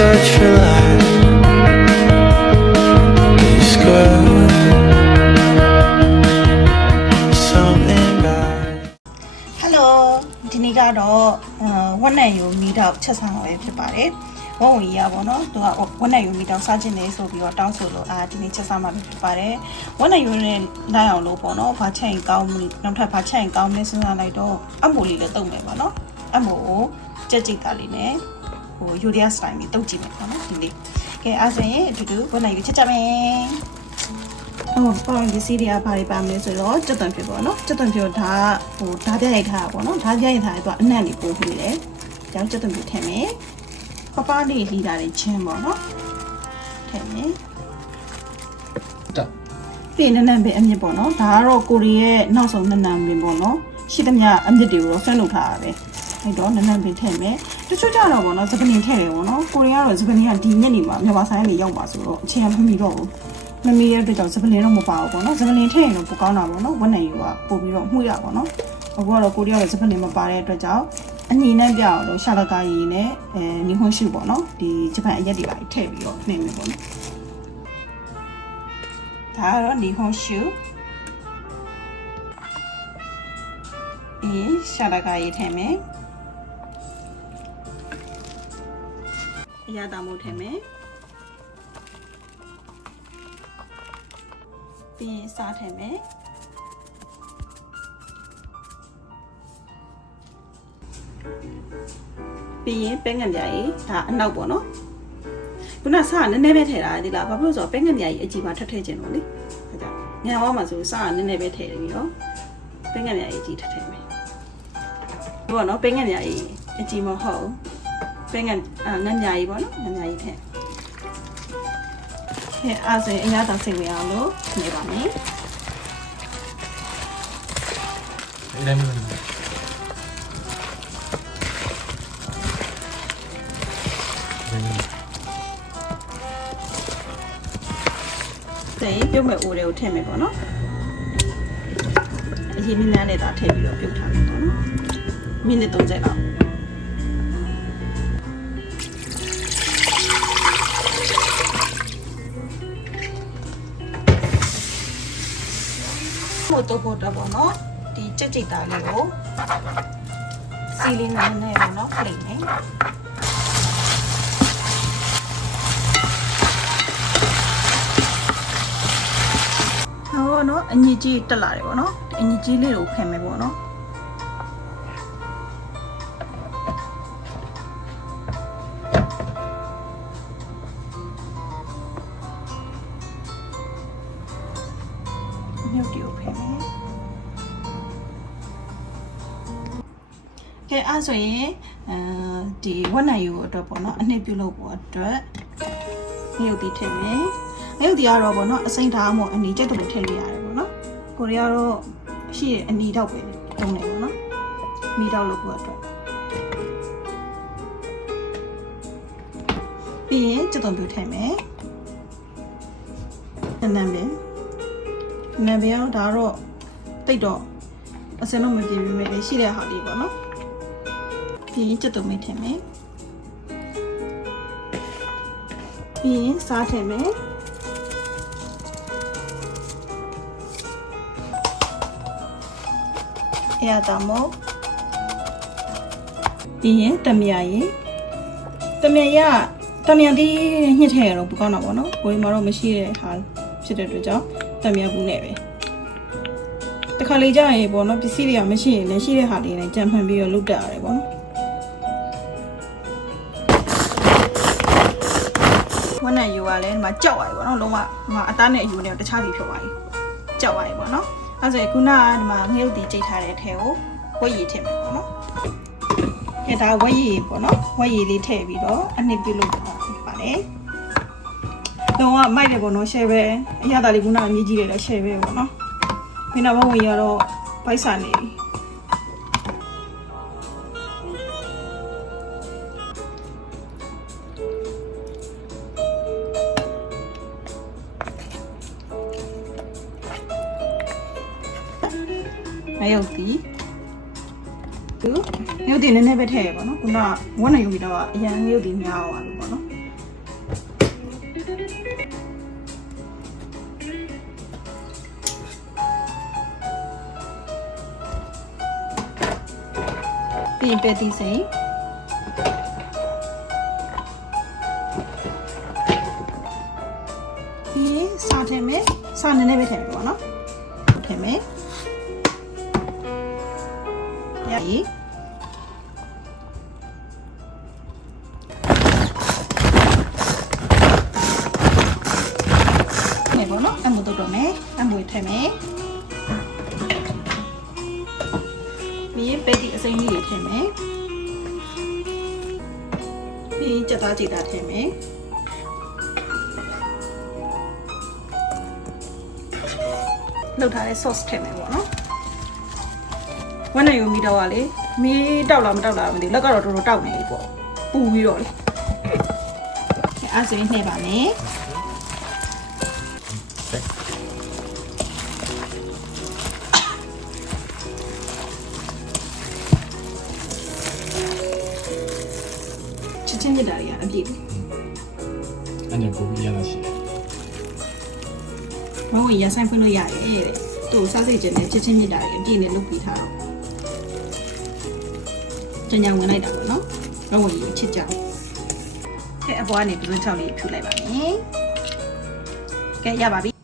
search for light. This girl, something about. Hello ဒီနေ့ကတော့ဝက်နံယူမီတောက်ချက်ဆောင်ပဲဖြစ်ပါတယ်ဝက်ဝင်ကြီးရပါတော့သူကဝက်နံယူမီတောက်စားခြင်းနေဆိုပြီးတော့တောင်းဆိုလို့ဒီနေ့ချက်ဆောင်မှာဖြစ်ပါတယ်ဝက်နံယူနဲ့လိုက်အောင်လို့ပေါ့နော်ဘာချက်ရင်ကောင်းမလဲနောက်ထပ်ဘာချက်ရင်ကောင်းမလဲစဉ်းစားလိုက်တော့အမိုလေးလည်းတုံမယ်ပေါ့နော်အမိုကိုကြက်ကြိတ်သားလေးနဲ့ယူရီးယားစတိုင်းလေးတုံကြည့်မယ်ပေါ့နော်ဒီလေးကဲအဲ့ဆိုရင်အတူတူဝက်နံယူချက်ကြမယ်ပေါ်ဒီစီးရီယာဘာတွေပါမလဲဆိုတော့တက်တန်ဖြစ်ပေါ့နော်တက်တန်ဖြစ်ဒါဓာပြရိုက်ထားတာပေါ့နော်ဓာပြရိုက်ထားတော့အနံ့လေးပို့ပြီးလေကြောင်းတက်တန်ဖြစ်ထည့်မယ်ပပလေးလှီတာလေးချင်းပေါ့နော်ထည့်မယ်ပြီးနန်းနန်းပဲအမြင့်ပေါ့နော်ဒါကတော့ကိုရီရဲ့နောက်ဆုံးနန်းနန်းပင်ပေါ့နော်ရှိသမျှအမြင့်တွေကိုဆွဲလုပ်ထားတာပဲအဲ့တော့နန်းနန်းပင်ထည့်မယ်တချို့ကြတော့ပေါ့နော်စပနင်ထည့်တယ်ပေါ့နော်ကိုရီကတော့စပနင်ကဒီညက်နေမှာမြန်မာဆိုင်ကနေရောက်ပါဆိုတော့အချိန်မမီတော့ဘူးမမီရဲ့အတွက်ကြောင့်စပလင်တော့မပါဘူးပေါ့နော်စပလင်ထည့်ရင်တော့ပိုကောင်းတာပေါ့နော်ဝက်နံယူကပို့ပြီးတော့မှုရပါတော့အခုကတော့ကိုရီးယားရဲ့စပလင်မပါတဲ့အတွက်ကြောင့်အညီနဲ့ပြအောင်လို့ရှာလကာရီနဲ့နီဟွန်ရှုပေါ့နော်ဒီဂျပန်အရက်တွေပါထည့်ပြီးတော့နှိမ့်မယ်ပေါ့နော်ဒါကတော့နီဟွန်ရှုရှာလကာရီထည့်မယ်အရာတောင်မို့ထည့်မယ်ပြီးရင်စားထည့်မယ်ပြီးရင်ပဲငတ်ပြားကြီးဒါအနောက်ပေါ့နော်ခုနစားနည်းနည်းပဲထည့်တာဒီလားဘာဖြစ်လို့ဆိုတော့ပဲငတ်ပြားကြီးအကြည့်ပါထပ်ထည့်ခြင်းလို့လေဒါကြောင့်ညံဝါမှာဆိုစားနည်းနည်းပဲထည့်ပြီးတော့ပဲငတ်ပြားကြီးအကြည့်ထပ်ထည့်မယ်ဒီပေါ့နော်ပဲငတ်ပြားကြီးအကြည့်မဟုတ်ပဲငတ်ငတ်ပြားကြီးပေါ့နော်ငတ်ပြားကြီးထည့်အဲ့ဆိုရင်အများတောင်စိတ်ဝင်အောင်လို့နေပါမယ်이러면 네,ပြုတ်မဲ့အိုတွေကိုထည့်မယ်ပေါ့နော်အရင်များနဲ့ဒါထည့်ပြီးတော့ပြုတ်ထားမယ်ပေါ့နော်မိနစ်30လောက်မို့တော့ပေါ့နော်ဒီကြက်ကြိတ်သားလေးကိုစီလေးနဲ့ပေါ့နော်ဖိတ်မယ်ဟောနော်အညီကြီးတက်လာတယ်ပေါ့နော်အညီကြီးလေးကိုဖယ်မယ်ပေါ့နော်မြုပ်တီကိုဖယ်မယ်ကဲအဲ့ဆိုရင်ဒီဝက်နံယူအတွက်ပေါ့နော်အနှစ်ပြုလုပ်ဖို့အတွက်မြုပ်တီထည့်မယ်မြုပ်တီကတော့ပေါ့နော်အစိမ့်ထားမို့အနီကျက်တူထည့်လိုက်ရတယ်ပေါ့နော်ကိုရီးယားတော့ရှိရအနီတော့ပဲတုံးနေပေါ့နော်မီတော့လုပ်ဖို့အတွက်ပြီးရင်ကျက်တုံပြထည့်မယ်နန်းပဲနံပါတ်ဒါတော့တိတ်တော့အစင်းတော့မပြေဘူးလေရှိတဲ့ဟာလေးပေါ့နော်ပြီးရင်ကျက်တုံမေးထည့်မယ်ပြီးရင်စားထည့်မယ်အရာတောင်မို့ပြီးရင်တမယာရေတမယာဒီညှစ်ထည့်ရတော့ပူကောင်းတာပေါ့နော်ကိုရီမှာတော့မရှိတဲ့ဟာဖြစ်တဲ့အတွက်ကြောင့်တမယာဘူးနဲ့ပဲတခါလေကြာရင်ပေါ့နော်ပစ္စည်းတွေကမရှိရင်လည်းရှိတဲ့ဟာတွေနဲ့ကြံဖန်ပြီးတော့လုပ်တတ်ရတယ်ပေါ့နော်ဝက်နံယူကလည်းဒီမှာကြောက်ရတယ်ပေါ့နော်လုံးဝဒီမှာအသားနဲ့အယူနဲ့တခြားစီဖြစ်သွားပြီကြောက်ရတယ်ပေါ့နော်အဲ့ဆိုရင်ခုနကဒီမှာငှက်ဥတီကြိတ်ထားတဲ့အထဲကိုဝက်ရည်ထည့်မယ်ပေါ့နော်အဲဒါဝက်ရည်ပေါ့နော်ဝက်ရည်လေးထည့်ပြီးတော့အနှစ်ပြုလုပ်ပါတယ်လုံးဝမိုက်တယ်ပေါ့နော်ရှယ်ပဲအရသာလေးခုနကအမြင့်ကြီးတယ်ရှယ်ပဲပေါ့နော်ခင်းတော့ဘဝင်ရတော့ဗိုက်စာနေပြီမယုတ်ဒီသူရုပ်တည်နည်းနည်းပဲထည့်ရပါတော့ခုနကဝက်နံယူပြီးတော့အရန်ရုပ်တည်များသွားလို့ပေါ့နော် ပြီးရင်ပဲတီစိန်ပြီးစားထည့်မယ်စားနည်းနည်းပဲထည့်မယ်ပေါ့နော်ထည့်မယ်ရည်မယ်ပေါ့နော်အမှုတော့မယ်အမှုထည့်မယ်ပြီးရင်ပဲတီအစိမ်းလေးတွေထည့်မယ်ပြီးရင်ကြက်သားကြိတ်သားထည့်မယ်လောက်ထားတဲ့ sauce ထည့်မယ်ပေါ့နော်ဝက်နယူမီတော့ကလေမီးတောက်လားမတောက်လားမသိဘူးလက်ကတော့တော်တော်တောက်နေပြီပေါ့ပူပြီးတော့လေအဲ့ဆိုရင်နှိပ်ပါမယ်ချစ်ချင်းမြတ်တာတွေကအပြည့်ပဲ အဲ့ဒါကိုရရရှိတယ် မဟုတ်ရင်ရဆိုင်ဖွင့်လို့ရတယ်တဲ့သူ့စားစိတ်ကျင်တဲ့ချစ်ချင်းမြတ်တာတွေအပြည့်နဲ့လုပ်ပြီးထားတော့ကြင်ကြဝင်လိုက်တာပေါ့နော်မဟုတ်ရင်ချစ်ကြအဲ့အပေါ်ကနေဒူးချောင်းလေးဖြူလိုက်ပါမယ်ကဲရပါပြီ